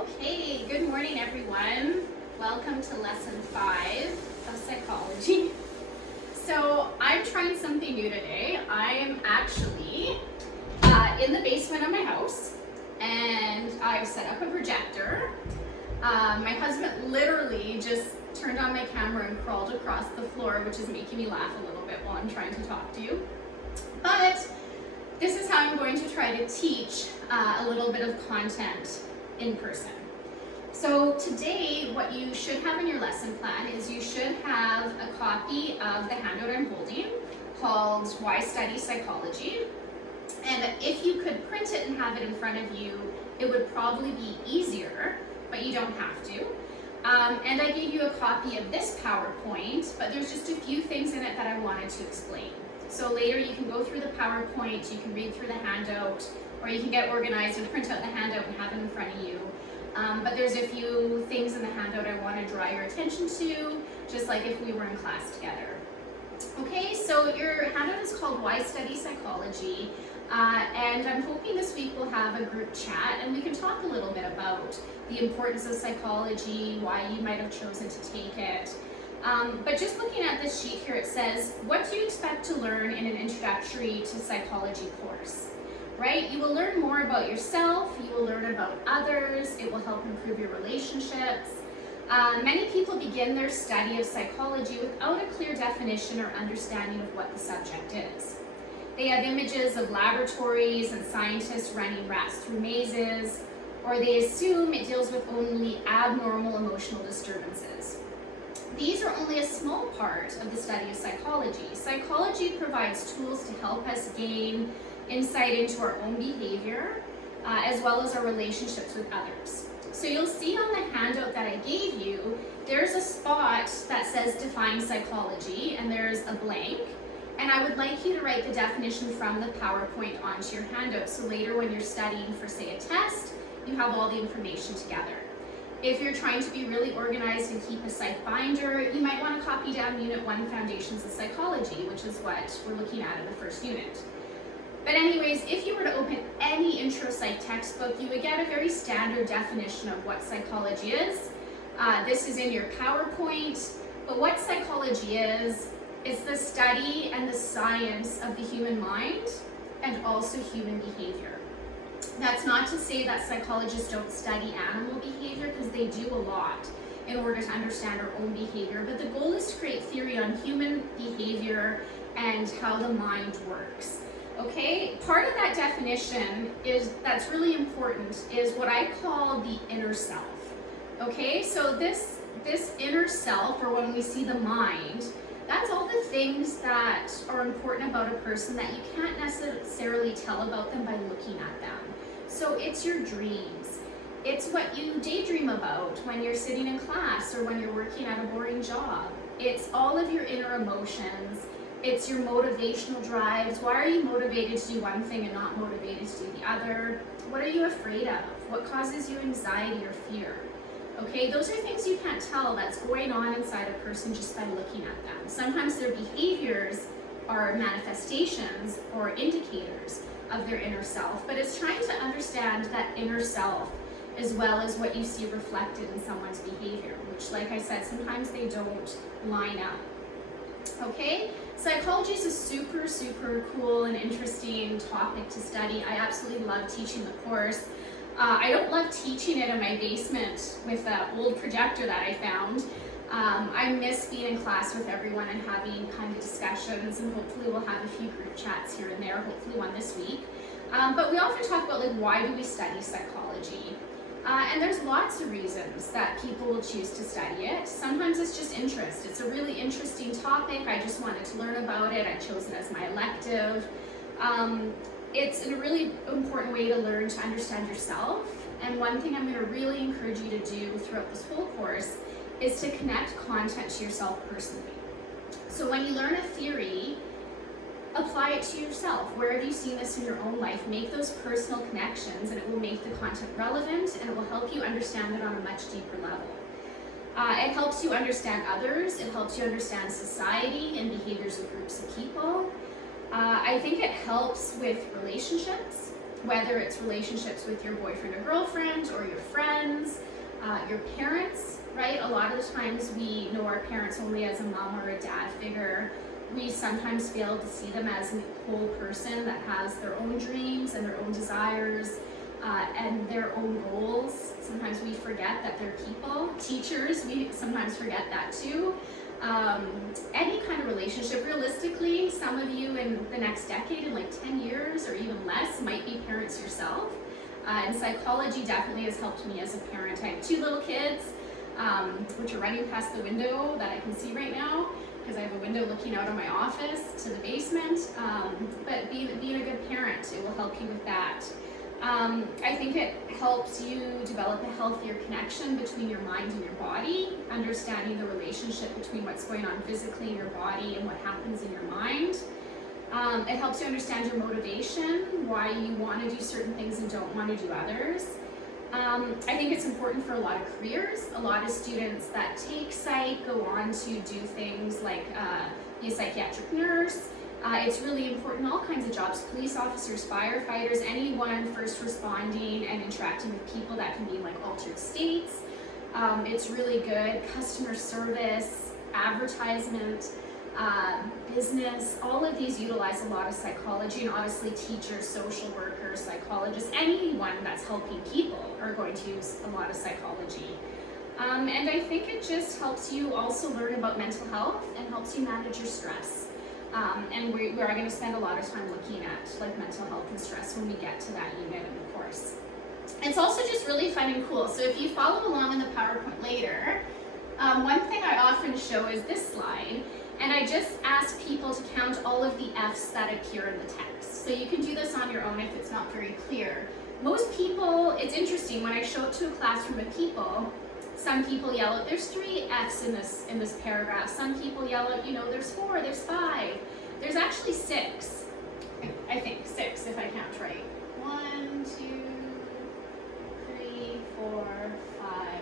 Okay, good morning everyone. Welcome to lesson 5 of psychology. So I'm trying something new today. I am actually in the basement of my house and I've set up a projector. My husband literally just turned on my camera and crawled across the floor, which is making me laugh a little bit while I'm trying to talk to you. But this is how I'm going to try to teach a little bit of content in person. So today, what you should have in your lesson plan is you should have a copy of the handout I'm holding called Why Study Psychology. And if you could print it and have it in front of you, it would probably be easier, but you don't have to. And I gave you a copy of this PowerPoint, but there's just a few things in it that I wanted to explain. So later you can go through the PowerPoint, you can read through the handout, or you can get organized and print out the handout and have it in front of you. But there's a few things in the handout I want to draw your attention to, just like if we were in class together. Okay, so your handout is called Why Study Psychology, and I'm hoping this week we'll have a group chat and we can talk a little bit about the importance of psychology, why you might have chosen to take it. But just looking at this sheet here, it says, what do you expect to learn in an introductory to psychology course? Right? You will learn more about yourself, you will learn about others, it will help improve your relationships. Many people begin their study of psychology without a clear definition or understanding of what the subject is. They have images of laboratories and scientists running rats through mazes, or they assume it deals with only abnormal emotional disturbances. These are only a small part of the study of psychology. Psychology provides tools to help us gain insight into our own behavior, as well as our relationships with others. So you'll see on the handout that I gave you, there's a spot that says define psychology, and there's a blank. And I would like you to write the definition from the PowerPoint onto your handout, so later when you're studying for, say, a test, you have all the information together. If you're trying to be really organized and keep a psych binder, you might want to copy down Unit 1 Foundations of Psychology, which is what we're looking at in the first unit. But anyways, if you were to open any intro psych textbook, you would get a very standard definition of what psychology is. This is in your PowerPoint, but what psychology is the study and the science of the human mind and also human behavior. That's not to say that psychologists don't study animal behavior, because they do a lot in order to understand our own behavior, but the goal is to create theory on human behavior and how the mind works. Okay, part of that definition that's really important is what I call the inner self. Okay, so this inner self, or when we see the mind, that's all the things that are important about a person that you can't necessarily tell about them by looking at them. So it's your dreams. It's what you daydream about when you're sitting in class or when you're working at a boring job. It's all of your inner emotions. It's your motivational drives. Why are you motivated to do one thing and not motivated to do the other? What are you afraid of? What causes you anxiety or fear? Okay, those are things you can't tell that's going on inside a person just by looking at them. Sometimes their behaviors are manifestations or indicators of their inner self, but it's trying to understand that inner self as well as what you see reflected in someone's behavior, which, like I said, sometimes they don't line up. Okay, psychology is a super, super cool and interesting topic to study. I absolutely love teaching the course. I don't love teaching it in my basement with that old projector that I found. I miss being in class with everyone and having kind of discussions, and hopefully we'll have a few group chats here and there, hopefully one this week. But we often talk about, like, why do we study psychology? And there's lots of reasons that people will choose to study it. Sometimes it's just interest. It's a really interesting topic. I just wanted to learn about it. I chose it as my elective. It's a really important way to learn to understand yourself. And one thing I'm going to really encourage you to do throughout this whole course is to connect content to yourself personally. So when you learn a theory, apply it to yourself. Where have you seen this in your own life? Make those personal connections, and it will make the content relevant, and it will help you understand it on a much deeper level. It helps you understand others. It helps you understand society and behaviors of groups of people. I think it helps with relationships. whether it's relationships with your boyfriend or girlfriend or your friends, your parents, right? A lot of the times we know our parents only as a mom or a dad figure. We sometimes fail to see them as a whole person that has their own dreams and their own desires and their own goals. Sometimes we forget that they're people. Teachers, we sometimes forget that too. Any kind of relationship, realistically, some of you in the next decade, in like 10 years or even less, might be parents yourself. And psychology definitely has helped me as a parent. I have 2 little kids, which are running past the window that I can see right now, because I have a window looking out of my office to the basement. But being a good parent, it will help you with that. I think it helps you develop a healthier connection between your mind and your body, understanding the relationship between what's going on physically in your body and what happens in your mind. It helps you understand your motivation, why you want to do certain things and don't want to do others. I think it's important for a lot of careers. A lot of students that take psych go on to do things like be a psychiatric nurse. It's really important in all kinds of jobs, police officers, firefighters, anyone first responding and interacting with people that can be in like altered states. It's really good. Customer service, advertisement, business, all of these utilize a lot of psychology, and obviously teachers, social workers, psychologists, anyone that's helping people are going to use a lot of psychology. And I think it just helps you also learn about mental health and helps you manage your stress. And we are going to spend a lot of time looking at like mental health and stress when we get to that unit in the course. It's also just really fun and cool. So if you follow along in the PowerPoint later, one thing I often show is this slide, and I just ask people to count all of the F's that appear in the text. So you can do this on your own if it's not very clear. Most people, it's interesting, when I show it to a classroom of people, some people yell out, there's 3 F's in this paragraph. Some people yell out, there's 4, there's 5. There's actually 6. I think 6 if I count right. 1, 2, 3, 4, 5,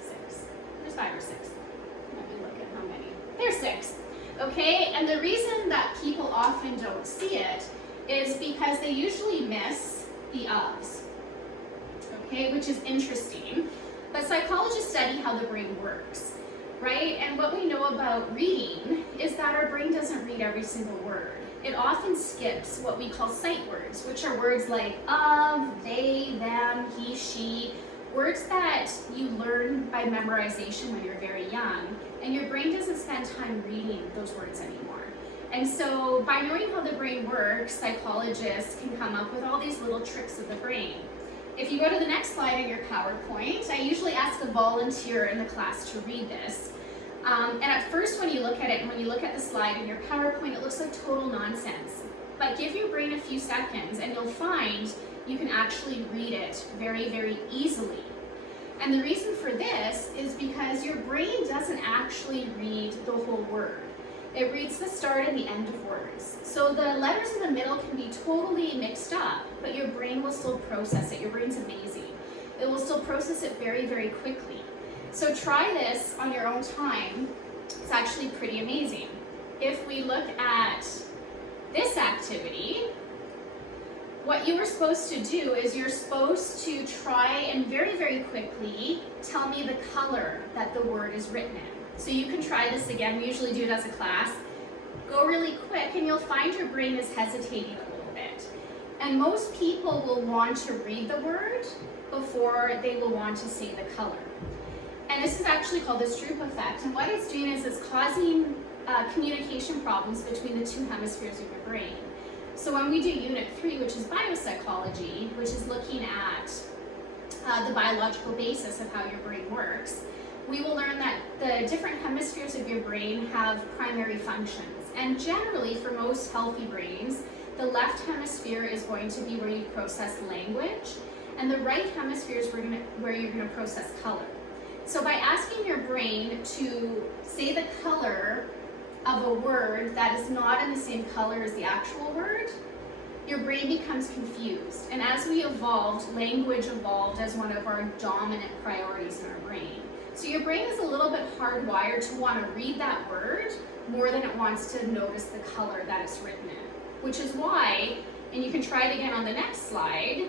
6. There's 5 or 6. Let me look at how many. There's 6. Okay, and the reason that people often don't see it is because they usually miss the ofs. Okay, which is interesting. But psychologists study how the brain works, right? And what we know about reading is that our brain doesn't read every single word. It often skips what we call sight words, which are words like of, they, them, he, she, words that you learn by memorization when you're very young, and your brain doesn't spend time reading those words anymore. And so by knowing how the brain works, psychologists can come up with all these little tricks of the brain. If you go to the next slide in your PowerPoint, I usually ask a volunteer in the class to read this. And at first when you look at it, and when you look at the slide in your PowerPoint, it looks like total nonsense. But give your brain a few seconds and you'll find you can actually read it very, very easily. And the reason for this is because your brain doesn't actually read the whole word. It reads the start and the end of words. So the letters in the middle can be totally mixed up, but your brain will still process it. Your brain's amazing. It will still process it very, very quickly. So try this on your own time. It's actually pretty amazing. If we look at this activity, what you were supposed to do is you're supposed to try and very, very quickly tell me the color that the word is written in. So you can try this again. We usually do it as a class. Go really quick and you'll find your brain is hesitating a little bit. And most people will want to read the word before they will want to say the color. And this is actually called the Stroop effect. And what it's doing is it's causing communication problems between the 2 hemispheres of your brain. So when we do Unit 3, which is biopsychology, which is looking at the biological basis of how your brain works, we will learn that the different hemispheres of your brain have primary functions. And generally, for most healthy brains, the left hemisphere is going to be where you process language, and the right hemisphere is where you're going to process color. So by asking your brain to say the color of a word that is not in the same color as the actual word, your brain becomes confused. And as we evolved, language evolved as one of our dominant priorities in our brain. So your brain is a little bit hardwired to want to read that word more than it wants to notice the color that it's written in. which is why, and you can try it again on the next slide,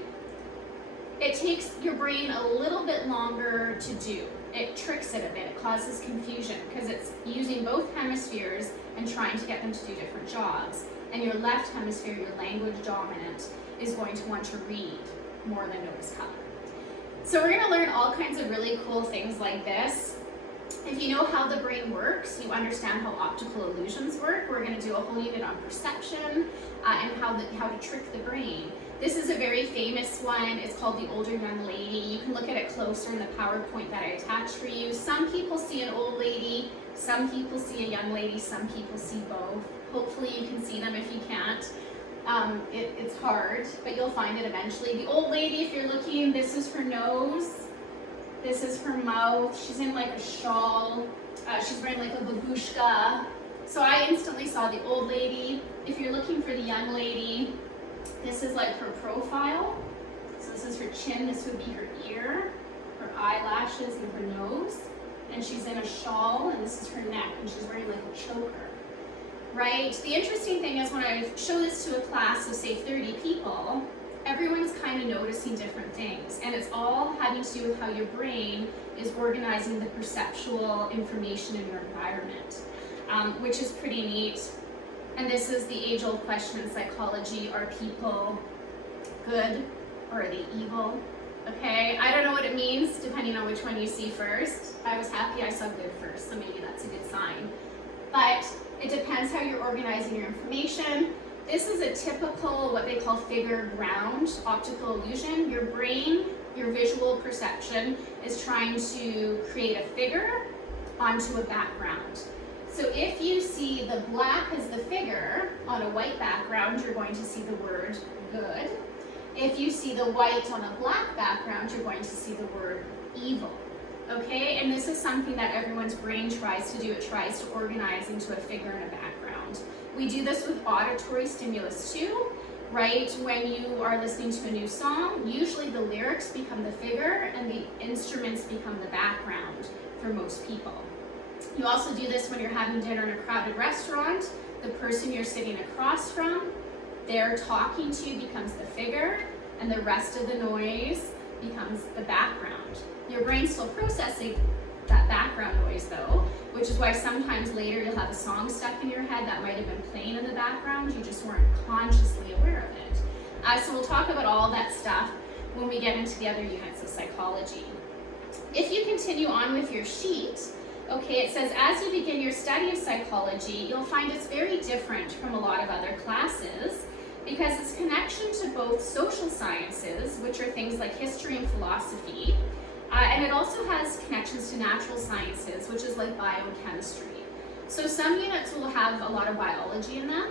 it takes your brain a little bit longer to do. It tricks it a bit, it causes confusion because it's using both hemispheres and trying to get them to do different jobs. And your left hemisphere, your language dominant, is going to want to read more than notice color. So we're going to learn all kinds of really cool things like this. If you know how the brain works, you understand how optical illusions work. We're going to do a whole unit on perception and how to trick the brain. This is a very famous one. It's called The Older Young Lady. You can look at it closer in the PowerPoint that I attached for you. Some people see an old lady, some people see a young lady, some people see both. Hopefully you can see them. If you can't, it's hard, but you'll find it eventually. The old lady, if you're looking, this is her nose, this is her mouth. She's in like a shawl. She's wearing like a babushka. So I instantly saw the old lady. If you're looking for the young lady, this is like her profile. So this is her chin, this would be her ear, her eyelashes, and her nose. And she's in a shawl, and this is her neck, and she's wearing like a choker. Right? The interesting thing is when I show this to a class of say 30 people, everyone's kind of noticing different things. And it's all having to do with how your brain is organizing the perceptual information in your environment, which is pretty neat. And this is the age-old question in psychology: are people good or are they evil? Okay, I don't know what it means depending on which one you see first. I was happy I saw good first, so maybe that's a good sign. But it depends how you're organizing your information. This is a typical, what they call figure ground optical illusion. Your brain, your visual perception is trying to create a figure onto a background. So if you see the black as the figure on a white background, you're going to see the word good. If you see the white on a black background, you're going to see the word evil. Okay, and this is something that everyone's brain tries to do. It tries to organize into a figure in a background. We do this with auditory stimulus too, right? When you are listening to a new song, usually the lyrics become the figure and the instruments become the background for most people. You also do this when you're having dinner in a crowded restaurant. The person you're sitting across from, they're talking to you becomes the figure, and the rest of the noise becomes the background. Your brain's still processing that background noise though, which is why sometimes later you'll have a song stuck in your head that might have been playing in the background. You just weren't consciously aware of it. So we'll talk about all that stuff when we get into the other units of psychology. If you continue on with your sheet, okay, it says, as you begin your study of psychology, you'll find it's very different from a lot of other classes because its connection to both social sciences, which are things like history and philosophy, and it also has connections to natural sciences, which is like biochemistry. So some units will have a lot of biology in them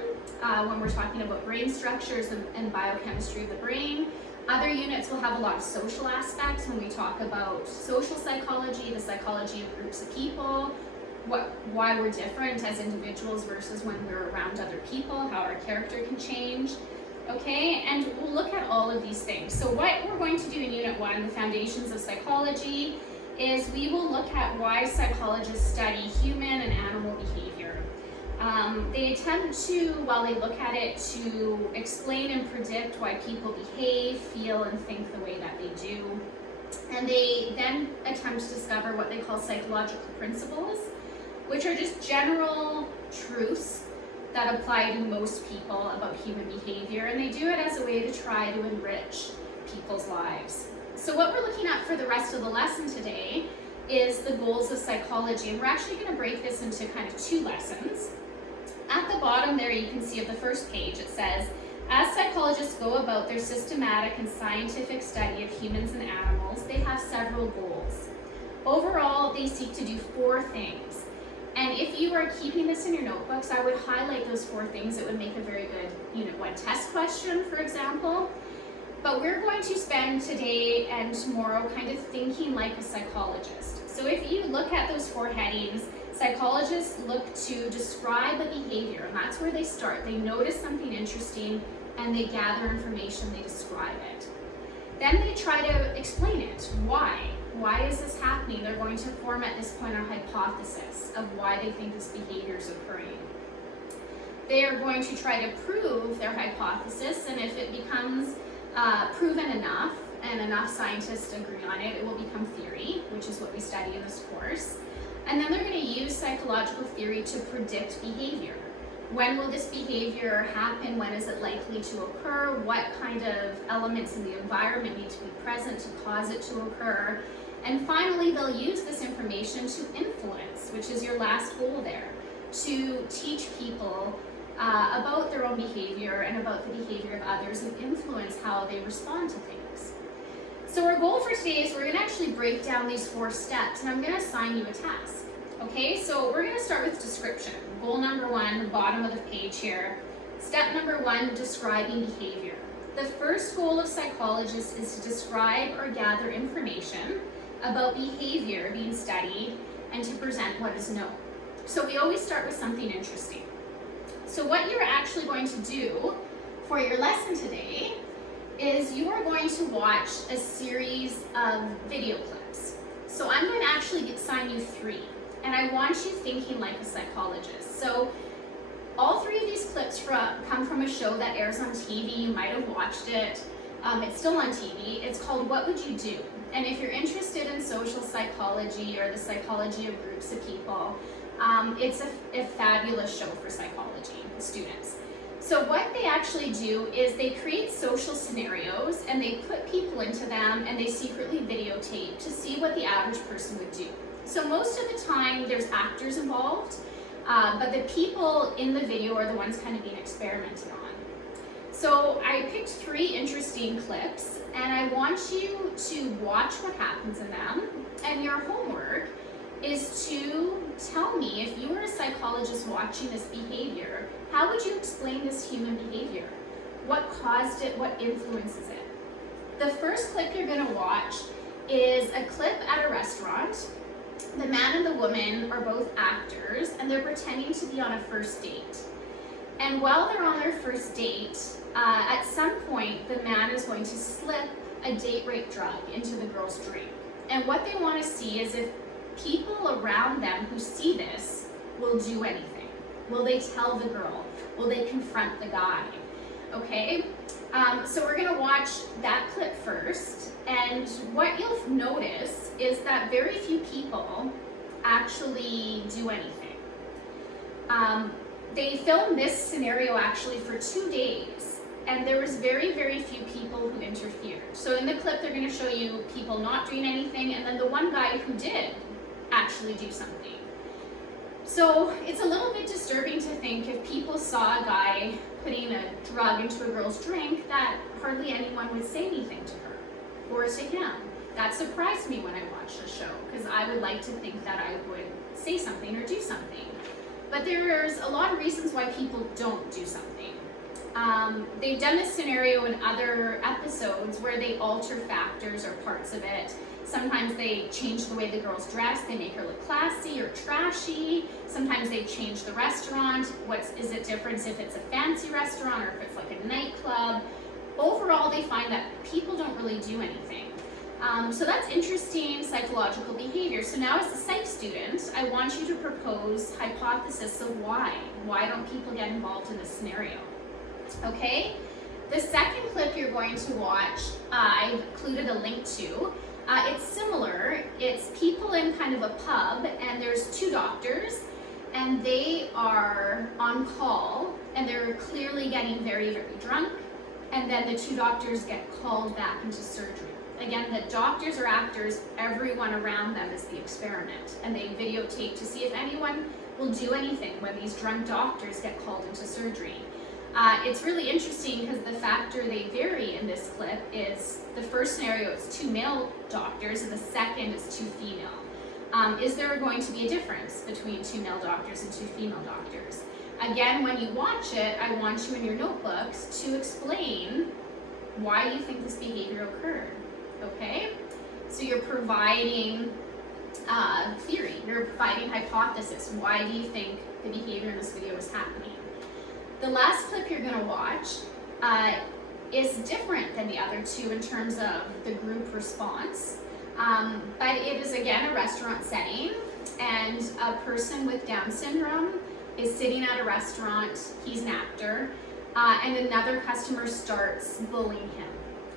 when we're talking about brain structures and biochemistry of the brain. Other units will have a lot of social aspects when we talk about social psychology, the psychology of groups of people, why we're different as individuals versus when we're around other people, how our character can change. Okay, and we'll look at all of these things. So what we're going to do in Unit 1, the Foundations of Psychology, is we will look at why psychologists study human and animal behavior. They attempt to, while they look at it, to explain and predict why people behave, feel, and think the way that they do. And they then attempt to discover what they call psychological principles, which are just general truths that apply to most people about human behavior, and they do it as a way to try to enrich people's lives. So what we're looking at for the rest of the lesson today is the goals of psychology, and we're actually going to break this into kind of two lessons. At the bottom there you can see of the first page it says, as psychologists go about their systematic and scientific study of humans and animals, they have several goals. Overall, they seek to do 4 things. And if you are keeping this in your notebooks, I would highlight those 4 things. It would make a very good Unit 1 test question, for example. But we're going to spend today and tomorrow kind of thinking like a psychologist. So if you look at those 4 headings, psychologists look to describe a behavior, and that's where they start. They notice something interesting, and they gather information, they describe it. Then they try to explain it. Why? Why is this happening? They're going to form at this point a hypothesis of why they think this behavior is occurring. they are going to try to prove their hypothesis, and if it becomes proven enough and enough scientists agree on it, it will become theory, which is what we study in this course. And then they're going to use psychological theory to predict behavior. When will this behavior happen? When is it likely to occur? What kind of elements in the environment need to be present to cause it to occur? And finally, they'll use this information to influence, which is your last goal there, to teach people about their own behavior and about the behavior of others and influence how they respond to things. So our goal for today is we're going to actually break down these 4 steps, and I'm going to assign you a task. Okay, so we're going to start with description. Goal number 1, bottom of the page here. Step number 1, describing behavior. The first goal of psychologists is to describe or gather information about behavior being studied and to present what is known. So we always start with something interesting. So what you're actually going to do for your lesson today is you are going to watch a series of video clips. So I'm going to actually assign you 3. And I want you thinking like a psychologist. So all 3 of these clips come from a show that airs on TV. You might have watched it. It's still on TV. It's called What Would You Do? And if you're interested in social psychology or the psychology of groups of people, it's a fabulous show for psychology students. So what they actually do is they create social scenarios and they put people into them and they secretly videotape to see what the average person would do. So most of the time there's actors involved, but the people in the video are the ones kind of being experimented on. So I picked 3 interesting clips and I want you to watch what happens in them, and your homework is to tell me, if you were a psychologist watching this behavior, how would you explain this human behavior? What caused it? What influences it? The first clip you're going to watch is a clip at a restaurant. The man and the woman are both actors and they're pretending to be on a first date. And while they're on their first date, at some point the man is going to slip a date rape drug into the girl's drink. And what they want to see is if people around them who see this will do anything. Will they tell the girl? Will they confront the guy? Okay, so we're going to watch that clip first, and what you'll notice is that very few people actually do anything. They filmed this scenario actually for 2 days, and there was very, very few people who interfered. So in the clip they're going to show you people not doing anything, and then the one guy who did actually do something. So it's a little bit disturbing to think if people saw a guy putting a drug into a girl's drink that hardly anyone would say anything to her or to him. That surprised me when I watched the show, because I would like to think that I would say something or do something. But there's a lot of reasons why people don't do something. They've done this scenario in other episodes where they alter factors or parts of it. Sometimes they change the way the girl's dressed, they make her look classy or trashy. Sometimes they change the restaurant. Is it different if it's a fancy restaurant or if it's like a nightclub? Overall, they find that people don't really do anything. So that's interesting psychological behavior. So now as a psych student, I want you to propose hypothesis of why. Why don't people get involved in this scenario? Okay? The second clip you're going to watch, I've included a link to. It's similar. It's people in kind of a pub, and there's 2 doctors, and they are on call, and they're clearly getting very, very drunk, and then the 2 doctors get called back into surgery. Again, the doctors are actors, everyone around them is the experiment, and they videotape to see if anyone will do anything when these drunk doctors get called into surgery. It's really interesting because the factor they vary in this clip is the first scenario is 2 male doctors and the second is 2 female. Is there going to be a difference between 2 male doctors and 2 female doctors? Again, when you watch it, I want you in your notebooks to explain why you think this behavior occurred. Okay? So you're providing theory, you're providing hypothesis. Why do you think the behavior in this video is happening? The last clip you're going to watch is different than the other 2 in terms of the group response, but it is again a restaurant setting, and a person with Down syndrome is sitting at a restaurant, he's an actor, and another customer starts bullying him.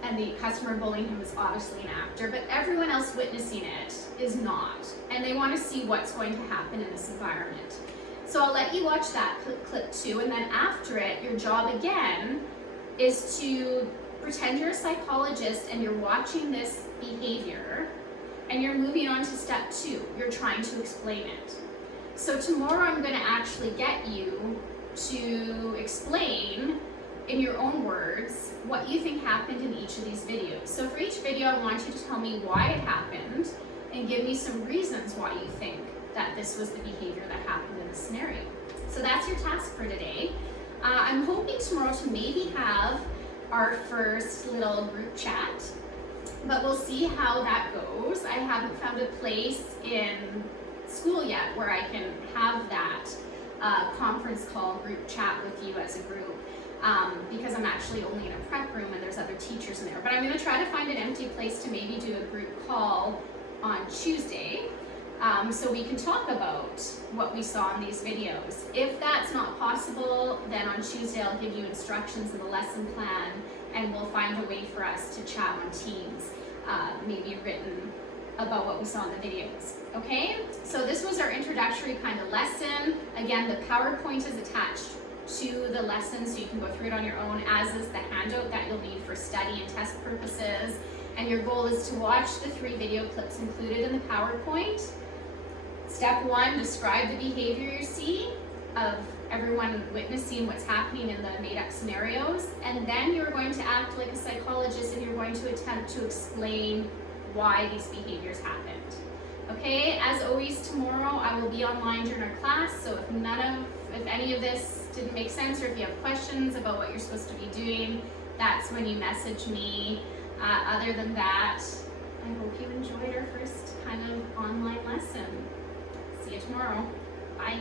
And the customer bullying him is obviously an actor, but everyone else witnessing it is not. And they want to see what's going to happen in this environment. So I'll let you watch that clip too, and then after it, your job again is to pretend you're a psychologist and you're watching this behavior, and you're moving on to step 2. You're trying to explain it. So tomorrow I'm going to actually get you to explain in your own words what you think happened in each of these videos. So for each video, I want you to tell me why it happened and give me some reasons why you think that this was the behavior that happened in the scenario. So that's your task for today. I'm hoping tomorrow to maybe have our first little group chat, but we'll see how that goes. I haven't found a place in school yet where I can have that conference call group chat with you as a group. Because I'm actually only in a prep room and there's other teachers in there. But I'm going to try to find an empty place to maybe do a group call on Tuesday, so we can talk about what we saw in these videos. If that's not possible, then on Tuesday I'll give you instructions in the lesson plan, and we'll find a way for us to chat on Teams, maybe written about what we saw in the videos. Okay? So this was our introductory kind of lesson. Again, the PowerPoint is attached to the lesson, so you can go through it on your own, as is the handout that you'll need for study and test purposes. And your goal is to watch the 3 video clips included in the PowerPoint. Step 1, describe the behavior you see of everyone witnessing what's happening in the made-up scenarios. And then you're going to act like a psychologist and you're going to attempt to explain why these behaviors happened. Okay, as always, tomorrow I will be online during our class, so if any of this didn't make sense, or if you have questions about what you're supposed to be doing, that's when you message me. Other than that, I hope you enjoyed our first kind of online lesson. See you tomorrow. Bye.